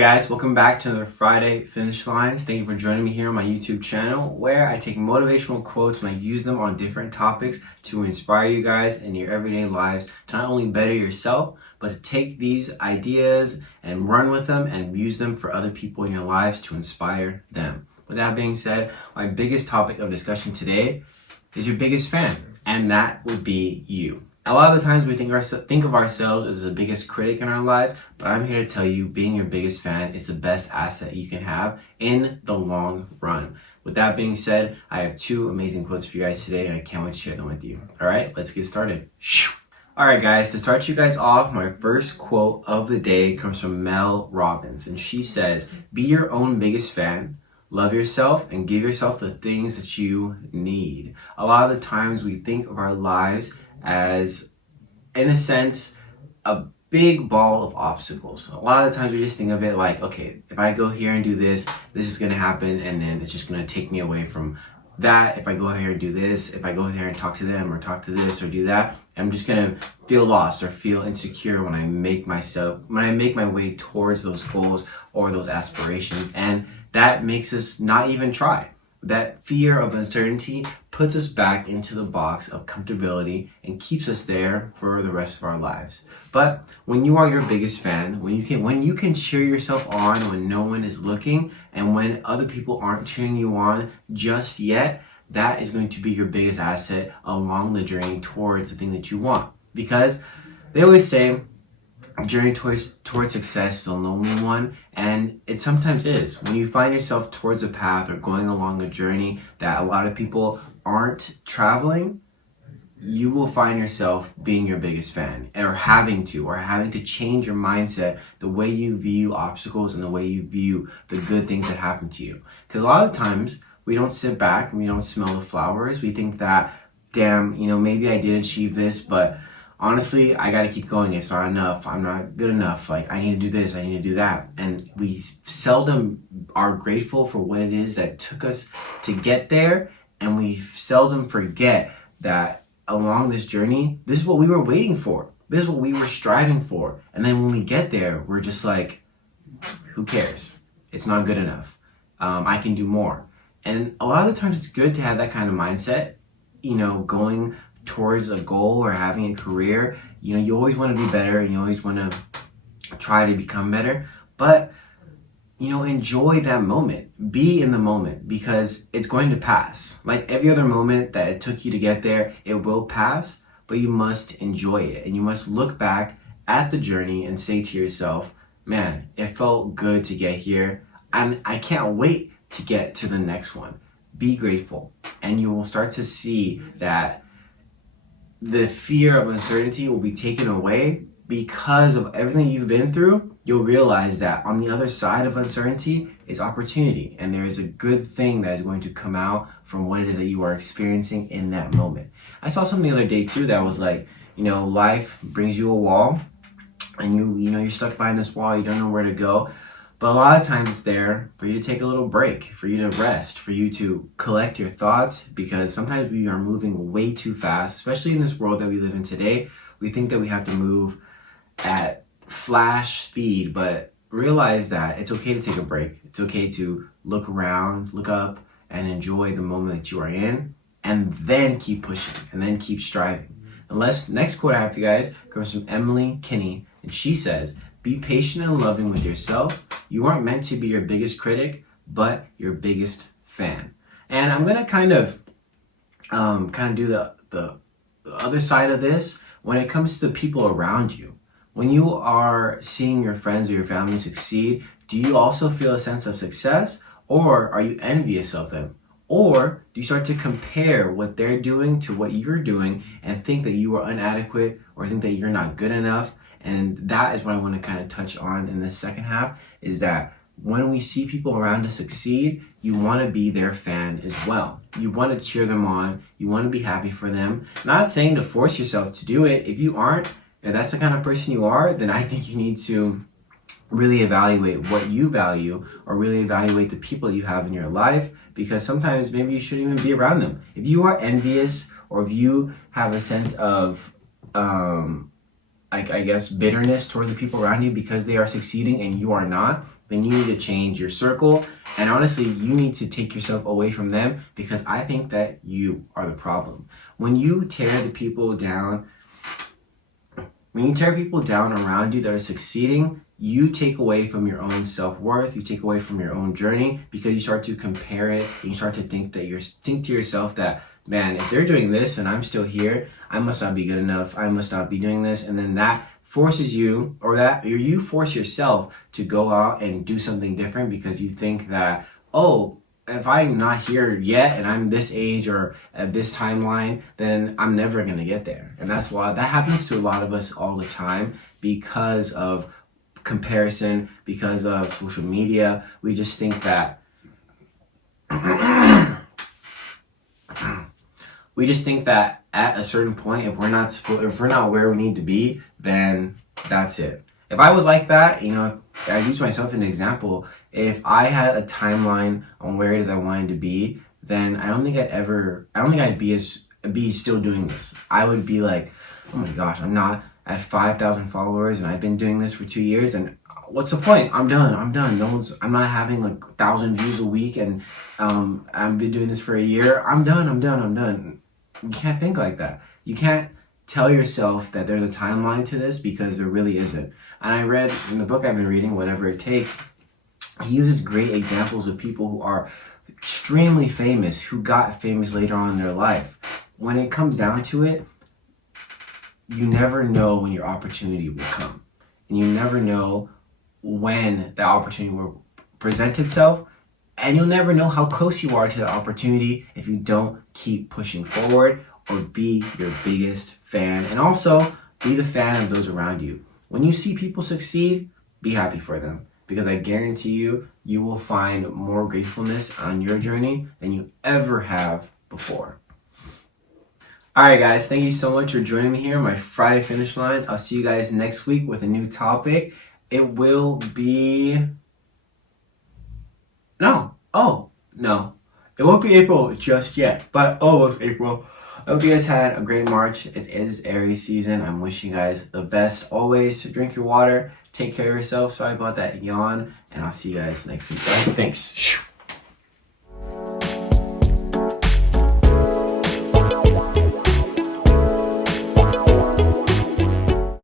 guys, welcome back to another Friday Finish Lines. Thank you for joining me here on my YouTube channel where I take motivational quotes and I use them on different topics to inspire you guys in your everyday lives to not only better yourself, but to take these ideas and run with them and use them for other people in your lives to inspire them. With that being said, my biggest topic of discussion today is your biggest fan, and that would be you. A lot of the times we think of ourselves as the biggest critic in our lives, but I'm here to tell you being your biggest fan is the best asset you can have in the long run. With that being said, I have two amazing quotes for you guys today and I can't wait to share them with you. All right, let's get started. All right, guys, to start you guys off, my first quote of the day comes from Mel Robbins, and she says, "Be your own biggest fan. Love yourself and give yourself the things that you need." A lot of the times we think of our lives as, in a sense, a big ball of obstacles. A lot of the times we just think of it like, okay, if I go here and do this, this is going to happen, and then it's just going to take me away from that. If I go here and do this, if I go there and talk to them or talk to this or do that, I'm just going to feel lost or feel insecure when I make my way towards those goals or those aspirations, and that makes us not even try. That fear of uncertainty puts us back into the box of comfortability and keeps us there for the rest of our lives. But when you are your biggest fan, when you can cheer yourself on when no one is looking and when other people aren't cheering you on just yet, that is going to be your biggest asset along the journey towards the thing that you want. Because they always say, journey towards success is a lonely one, and it sometimes is. When you find yourself towards a path or going along a journey that a lot of people aren't traveling, you will find yourself being your biggest fan or having to change your mindset, the way you view obstacles and the way you view the good things that happen to you. Because a lot of times we don't sit back and we don't smell the flowers. We think that, damn, maybe I did achieve this, but honestly, I got to keep going. It's not enough. I'm not good enough. Like, I need to do this. I need to do that. And we seldom are grateful for what it is that took us to get there. And we seldom forget that along this journey, this is what we were waiting for. This is what we were striving for. And then when we get there, we're just like, who cares? It's not good enough. I can do more. And a lot of the times it's good to have that kind of mindset, going towards a goal or having a career. You always want to do better and you always want to try to become better, but enjoy that moment. Be in the moment, because it's going to pass. Like every other moment that it took you to get there, it will pass, but you must enjoy it and you must look back at the journey and say to yourself, man, it felt good to get here and I can't wait to get to the next one. Be grateful, and you will start to see that the fear of uncertainty will be taken away because of everything you've been through. You'll realize that on the other side of uncertainty is opportunity, and there is a good thing that is going to come out from what it is that you are experiencing in that moment. I saw something the other day too that was like, life brings you a wall, and you're stuck behind this wall. You don't know where to go. But a lot of times it's there for you to take a little break, for you to rest, for you to collect your thoughts, because sometimes we are moving way too fast, especially in this world that we live in today. We think that we have to move at flash speed, but realize that it's okay to take a break. It's okay to look around, look up, and enjoy the moment that you are in, and then keep pushing, and then keep striving. Next quote I have for you guys comes from Emily Kinney, and she says, "Be patient and loving with yourself. You aren't meant to be your biggest critic, but your biggest fan." And I'm gonna kind of do the other side of this when it comes to the people around you. When you are seeing your friends or your family succeed, do you also feel a sense of success, or are you envious of them? Or do you start to compare what they're doing to what you're doing and think that you are inadequate or think that you're not good enough? And that is what I want to kind of touch on in this second half, is that when we see people around us succeed, you want to be their fan as well. You want to cheer them on. You want to be happy for them. Not saying to force yourself to do it. If you aren't, if that's the kind of person you are, then I think you need to really evaluate what you value, or really evaluate the people you have in your life, because sometimes maybe you shouldn't even be around them. If you are envious, or if you have a sense of I guess bitterness towards the people around you because they are succeeding and you are not, then you need to change your circle. And honestly, you need to take yourself away from them, because I think that you are the problem. When you tear people down around you that are succeeding, you take away from your own self-worth, you take away from your own journey, because you start to compare it, and you start to think to yourself that, man, if they're doing this and I'm still here, I must not be good enough, I must not be doing this. And then that forces you, or you force yourself to go out and do something different, because you think that, oh, if I'm not here yet and I'm this age or at this timeline, then I'm never gonna get there. And that happens to a lot of us all the time, because of comparison, because of social media. We just think that at a certain point, if we're not where we need to be, then that's it. If I was like that, I use myself as an example. If I had a timeline on where it is I wanted to be, then I don't think I'd be still doing this. I would be like, oh my gosh, I'm not at 5,000 followers and I've been doing this for 2 years, and what's the point? I'm done. I'm not having like 1,000 views a week, and I've been doing this for a year. I'm done. You can't think like that. You can't tell yourself that there's a timeline to this, because there really isn't. And I read in the book I've been reading, Whatever It Takes, he uses great examples of people who are extremely famous, who got famous later on in their life. When it comes down to it, you never know when your opportunity will come. And you never know when that opportunity will present itself. And you'll never know how close you are to the opportunity if you don't keep pushing forward, or be your biggest fan. And also, be the fan of those around you. When you see people succeed, be happy for them, because I guarantee you will find more gratefulness on your journey than you ever have before. Alright guys, thank you so much for joining me here on my Friday Finish Lines. I'll see you guys next week with a new topic. It will be... No. It won't be April just yet, but almost April. I hope you guys had a great March. It is Aries season. I'm wishing you guys the best always. Drink your water. Take care of yourself. Sorry about that yawn. And I'll see you guys next week. All right? Thanks.